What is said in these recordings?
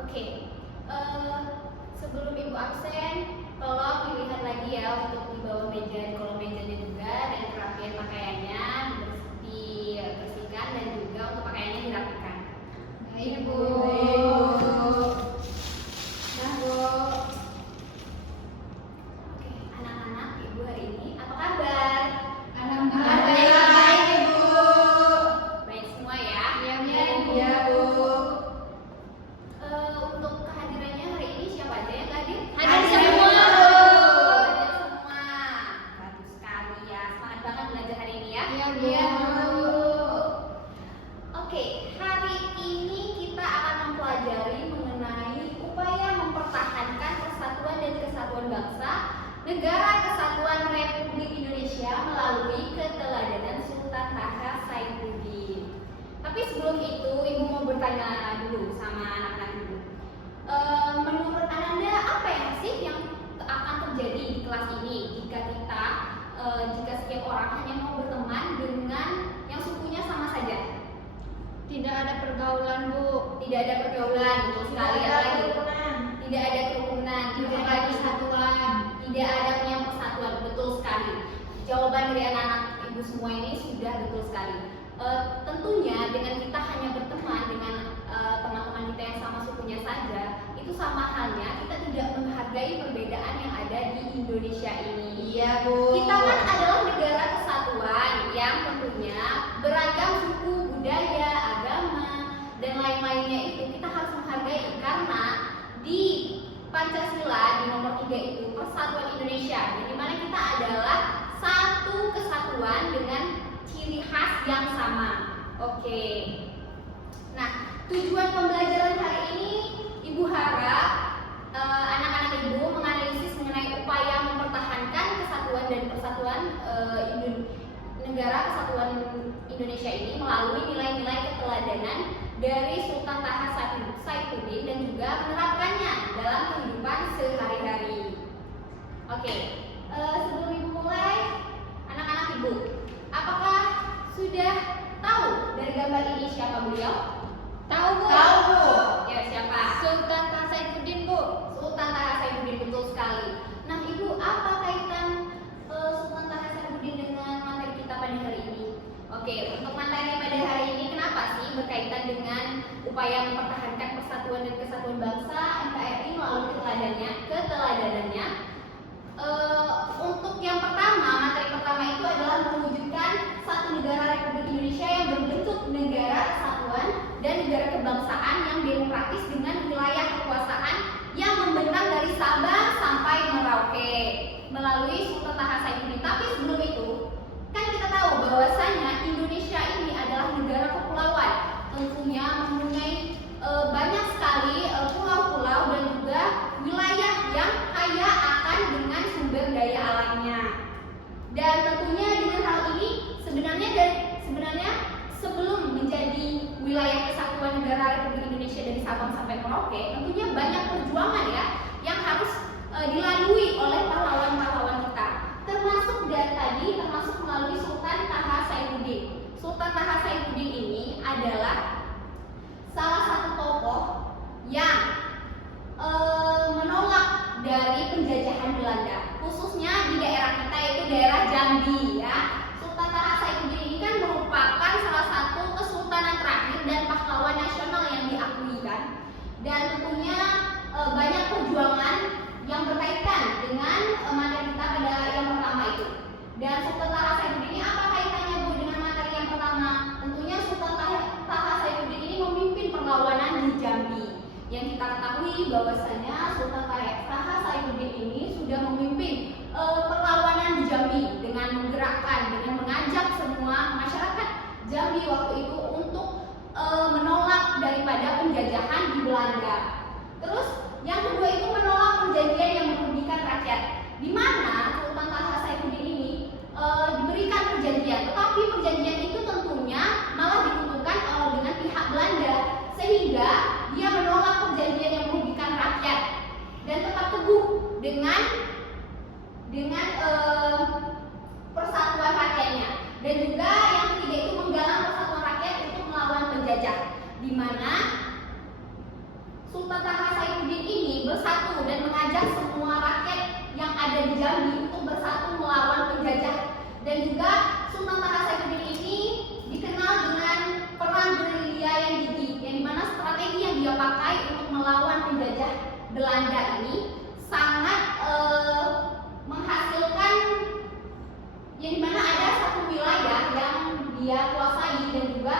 Oke, sebelum Ibu absen, tolong dilihat lagi ya untuk di bawah meja, di kolom mejanya juga, dan kerapian pakaiannya dibersihkan dan juga untuk pakaiannya dirapikan. Baik, Bu. Nah, Bu. Oke, anak-anak, Ibu hari ini apa kabar? Alhamdulillah baik, Ibu. Baik semua ya? Iya, Bu. Untuk kehadirannya hari ini siapa aja yang hadir? Hadir semua, Bu. Hadir semua. Bagus sekali ya. Semangat banget belajar hari ini ya. Iya, Bu. Oke, hari ini kita akan mempelajari mengenai upaya mempertahankan persatuan dan kesatuan bangsa Negara Kesatuan Republik Indonesia melalui keteladanan Sultan Taha Saifuddin. Tapi sebelum itu, Ibu mau bertanya dulu sama anak-anak Ibu. Menurut Ananda, apa ya sih yang akan terjadi di kelas ini jika setiap orang hanya mau berteman dengan yang sukunya sama saja? Tidak ada pergaulan, Bu. Tidak ada pergaulan, betul sekali. Apalagi tidak ada kerukunan, Tidak ada kesatuan. tidak adanya persatuan, betul sekali. Jawaban dari anak-anak Ibu semua ini sudah betul sekali. Tentunya dengan kita hanya berteman dengan teman-teman kita yang sama sukunya saja, itu sama halnya kita tidak menghargai perbedaan yang ada di Indonesia ini. Iya, Bu. Kita kan adalah negara kesatuan yang tentunya beragam suku, budaya, agama, dan lain-lainnya itu kita harus menghargai karena di Pancasila di nomor 3 itu Persatuan Indonesia, di mana kita adalah satu kesatuan dengan ciri khas yang sama. Oke. Nah, tujuan pembelajaran hari ini Ibu harap anak-anak Ibu menganalisis mengenai upaya mempertahankan kesatuan dan persatuan Negara Kesatuan Indonesia ini melalui nilai-nilai keteladanan dari Sultan Taha Saifuddin dan juga menerapkannya dalam kehidupan sehari-hari. Oke, sebelum Ibu mulai, anak-anak Ibu, apakah sudah tahu dari gambar ini siapa beliau? Tahu, Bu. Tahu, Bu. Ya, siapa? Sultan Taha Saifuddin, Bu. Sultan Taha Saifuddin, betul sekali. Nah, Ibu, apa kaitan Sultan Taha Saifuddin dengan materi kita pada hari ini? Oke, untuk materi pada hari ini kenapa sih berkaitan dengan upaya mempertahankan persatuan dan kesatuan bangsa NKRI melalui keteladanannya? Untuk yang pertama, materi pertama itu adalah mewujudkan satu negara Republik Indonesia yang berbentuk negara kesatuan dan negara kebangsaan yang demokratis dengan wilayah kekuasaan yang membentang dari Sabang sampai Merauke melalui Sultan Taha Saifuddin. Tapi sebelum itu, kan kita tahu bahwasanya Indonesia ini adalah negara kepulauan, tentunya mempunyai banyak sekali pulau-pulau dan juga wilayah yang kaya akan dengan sumber daya alamnya. Dan tentunya dengan hal ini sebenarnya sebelum menjadi wilayah kesatuan negara Republik Indonesia dari Sabang sampai Merauke, tentunya banyak perjuangan ya yang harus dilalui oleh pahlawan-pahlawan kita. Termasuk melalui Sultan Taha Saifuddin. Sultan Taha Saifuddin ini adalah salah satu tokoh yang menolak dari penjajahan Belanda, khususnya di daerah kita yaitu daerah Jambi ya. Sultan Taha Saifuddin ini kan merupakan salah satu kesultanan terakhir dan pahlawan nasional yang diakui kan. Dan tentunya banyak perjuangan yang berkaitan dengan materi kita pada yang pertama itu. Dan Sultan Taha Saifuddin ini apa kaitannya, Bu, dengan materi yang pertama? Tentunya Sultan Taha Saifuddin ini memimpin perlawanan di Jambi. Yang kita ketahui bahwasanya Sultan Taha Saifuddin ini sudah memimpin perlawanan di Jambi dengan mengajak semua masyarakat Jambi waktu itu untuk menolak daripada penjajahan di Belanda. Terus yang kedua itu menolak perjanjian yang merugikan rakyat, di mana Sultan Taha Saifuddin ini diberikan perjanjian, tetapi perjanjian itu tentunya malah ditentukan dengan pihak Belanda, sehingga dia menolak perjanjian yang merugikan rakyat dan tetap teguh dengan persatuan rakyatnya. Dan juga yang ketiga itu menggalang persatuan rakyat untuk melawan penjajah, di mana Sultan Taha Belanda ini sangat menghasilkan yang dimana ada satu wilayah yang dia kuasai dan juga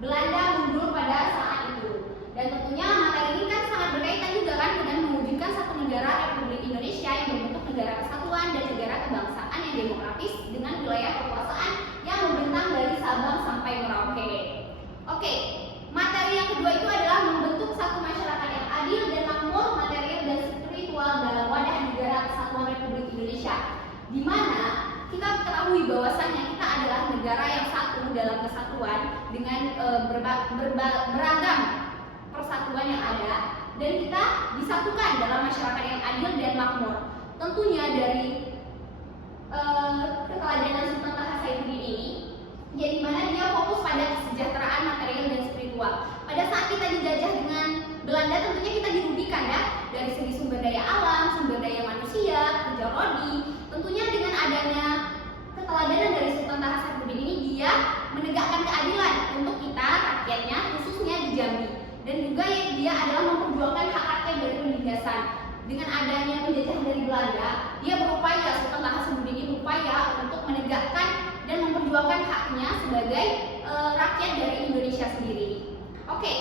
Belanda mundur pada saat itu. Dan tentunya materi ini kan sangat berkaitan juga kan dengan mewujudkan satu negara Republik Indonesia yang berbentuk negara kesatuan dan negara kebangsaan yang demokratis dengan wilayah kekuasaan yang membentang dari Sabang sampai Merauke. Oke, materi yang kedua itu adalah membentuk satu masyarakat yang adil dan makmur material dan spiritual dalam wadah negara kesatuan Republik Indonesia, di mana kita ketahui bahwasannya kita adalah negara yang satu dalam kesatuan dengan beragam persatuan yang ada, dan kita disatukan dalam masyarakat yang adil dan makmur. Tentunya dari keteladanan Sultan Taha Saifuddin ini, ya dimana dia fokus pada kesejahteraan material dan spiritual. Pada saat kita dijajah dengan Belanda, tentunya kita dirugikan ya dari segi sumber daya alam, sumber daya manusia, kerja rodi. Tentunya dengan adanya keteladanan dari Sultan Taha Saifuddin ini, dia menegakkan keadilan untuk kita rakyatnya, khususnya di Jambi. Dan juga dia adalah memperjuangkan hak rakyat dari penindasan. Dengan adanya penjajahan dari Belanda, dia berupaya, Sultan Taha Saifuddin ini berupaya untuk menegakkan dan memperjuangkan haknya sebagai rakyat dari Indonesia sendiri. Oke,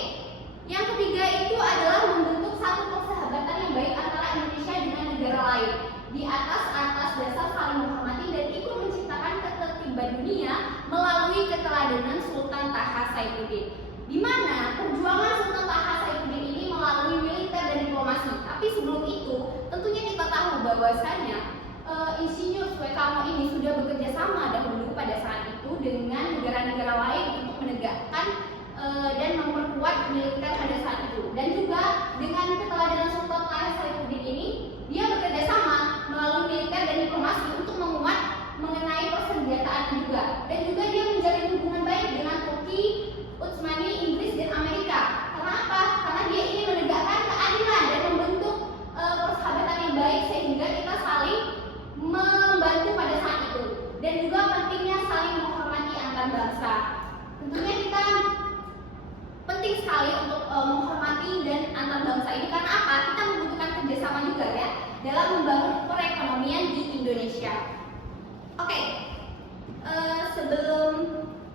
yang ketiga itu adalah membentuk satu persahabatan yang baik antara Indonesia dengan negara lain di atas dasar saling menghormati dan ikut menciptakan ketertiban dunia melalui keteladanan Sultan Taha Saifuddin. Di mana perjuangan Sultan Taha Saifuddin ini melalui militer dan diplomasi. Tapi sebelum itu, tentunya kita tahu bahwasannya Insinyur Soekarno ini sudah bekerja sama dahulu pada saat itu dengan negara-negara lain untuk menegakkan dan memperkuat militer pada saat itu. Dan juga dengan keteladanan Sultan Taha Saifuddin ini, dia bekerja sama melalui militer dan diplomasi untuk menguat mengenai persenjataan juga. Dan juga dia menjalin hubungan baik dengan Turki, Utsmani, Inggris, dan Amerika. Karena apa? Karena dia ingin menegakkan keadilan dan membentuk persahabatan yang baik sehingga kita saling membantu pada saat itu. Dan juga pentingnya saling menghormati antar bangsa. Tentunya kita penting sekali untuk menghormati dan antar bangsa ini karena apa? Kita membutuhkan kerjasama juga ya dalam membangun perekonomian di Indonesia. Oke, sebelum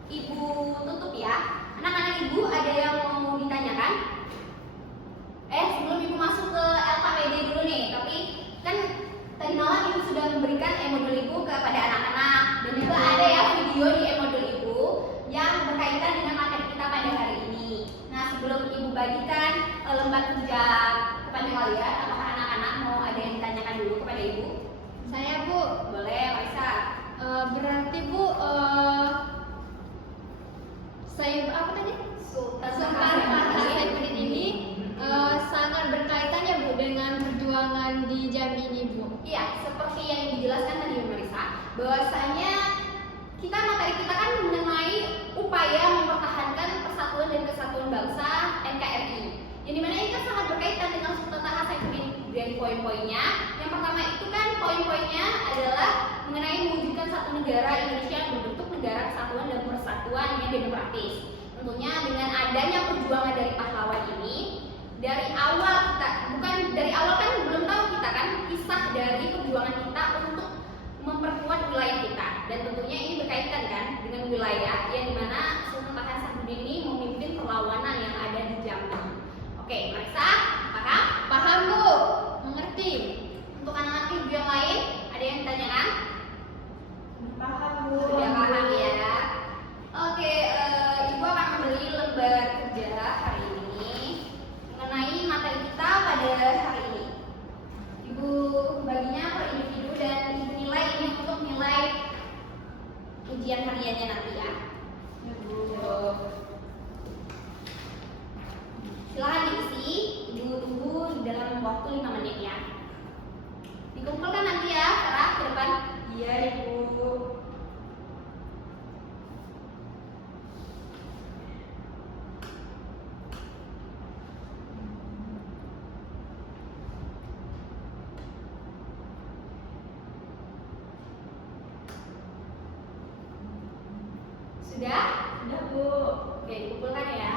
Ibu tutup ya, anak-anak Ibu ada yang mau ditanyakan? Sebelum Ibu masuk ke LKPD dulu nih, tapi kan tadi malam Ibu sudah memberikan e-modul Ibu kepada anak-anak dan juga ada ya video di e-modul Ibu yang berkaitan dengan materi kita pada hari ini. Nah, sebelum Ibu bagikan lembar kerja kepada kalian, apakah anak-anak mau ada yang ditanyakan dulu kepada Ibu? Saya Bu. Boleh, Marisa. Berarti Bu, saya apa tadi? Sultan Taha Saifuddin ini sangat berkaitan ya Bu dengan perjuangan di Jambi ini Bu. Iya, seperti yang dijelaskan tadi Marisa, bahwasanya materi kita kan mengenai upaya mempertahankan persatuan dan kesatuan bangsa NKRI. Yang dimana ini kan sangat berkaitan dengan Sultan Taha Saifuddin dari poin-poinnya. Yang pertama itu kan poin-poinnya adalah mengenai mewujudkan satu negara Indonesia yang berbentuk negara kesatuan dan persatuan yang demokratis. Tentunya dengan adanya perjuangan dari pahlawan ini, dari awal kan belum tahu kita kan kisah dari perjuangan kita untuk memperkuat wilayah kita, dan tentunya ini berkaitan kan dengan wilayah yang dimana Sultan Taha Saifuddin ini memimpin perlawanan yang ada di Jambi. Oke, Marisa, paham? Paham Bu, mengerti. Untuk anak-anak Ibu yang lain, ada yang ditanyakan? Paham Bu. Sudah paham ya? Oke, Ibu akan memberi lembar kerja hari ini mengenai materi kita pada hari ini. Ibu baginya per individu dan Ibu nilai ini untuk nilai ujian hariannya nanti ya. Silahkan diisi, Ibu tunggu dalam waktu 5 menit ya. Dikumpulkan nanti ya, Farah ke depan. Iya Ibu. Sudah? Sudah Bu. Oke, kumpulkan ya.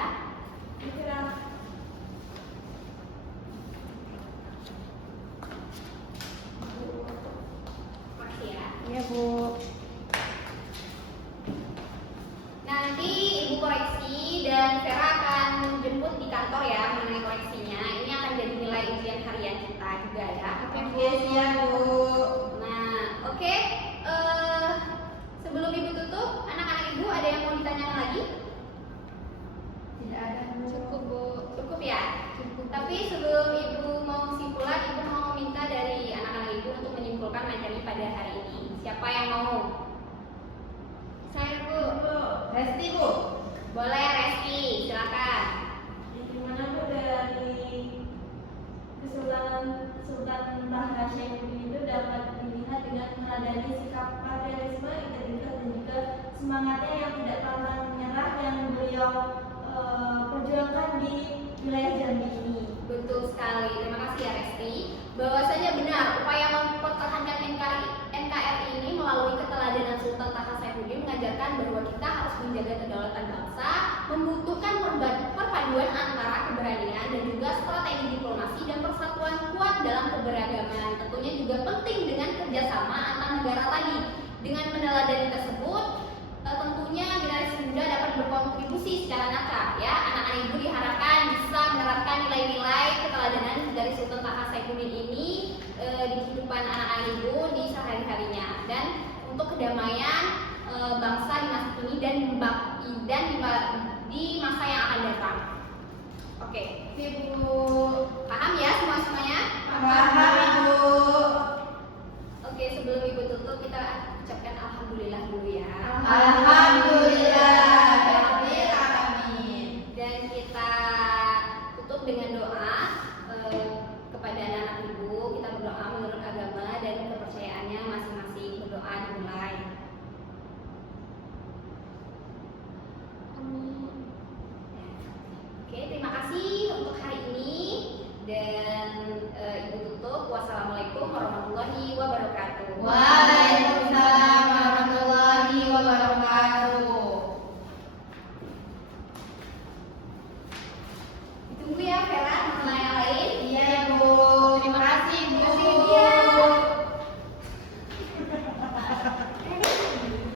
Vera akan jemput di kantor ya mengenai koleksinya. Ini akan jadi nilai ujian harian kita juga ya. Oke, siap Bu. Nah, oke. Sebelum Ibu tutup, anak-anak Ibu ada yang mau ditanyakan lagi? Tidak ada Bu. Cukup Bu. Cukup ya? Cukup. Tapi sebelum Ibu mau kesimpulan, Ibu mau minta dari anak-anak Ibu untuk menyimpulkan materi pada hari ini. Siapa yang mau? Saya Bu. Resti Bu. Boleh Resti, silakan. Gimana Bu dari Sultan Taha Saifuddin itu dapat dilihat dengan meneladani sikap patriotisme, integritas dan juga semangatnya yang tidak pantang menyerah yang beliau perjuangkan di wilayah Jambi ini. Betul sekali, terima kasih ya Resti. Bahwasanya benar, upaya mempertahankan NKRI ini melalui keteladanan Sultan Taha Saifuddin mengajarkan bahwa kita harus menjaga kedaulatan bangsa, membutuhkan perpaduan antara keberanian dan juga strategi diplomasi dan persatuan kuat dalam keberagaman. Tentunya juga penting dengan kerjasama antar negara tadi. Dengan meneladani tersebut, tentunya generasi muda dapat berkontribusi secara nyata ya. Anak-anak Ibu diharapkan bisa menerapkan nilai-nilai keteladanan dari Sultan Taha Saifuddin ini di kehidupan anak-anak Ibu di sehari-harinya, dan untuk kedamaian bangsa di masa kini dan di masa yang akan datang. Oke, Ibu paham ya semuanya? Paham Ibu. Oke, sebelum Ibu tutup kita ucapkan alhamdulillah dulu ya. Alhamdulillah.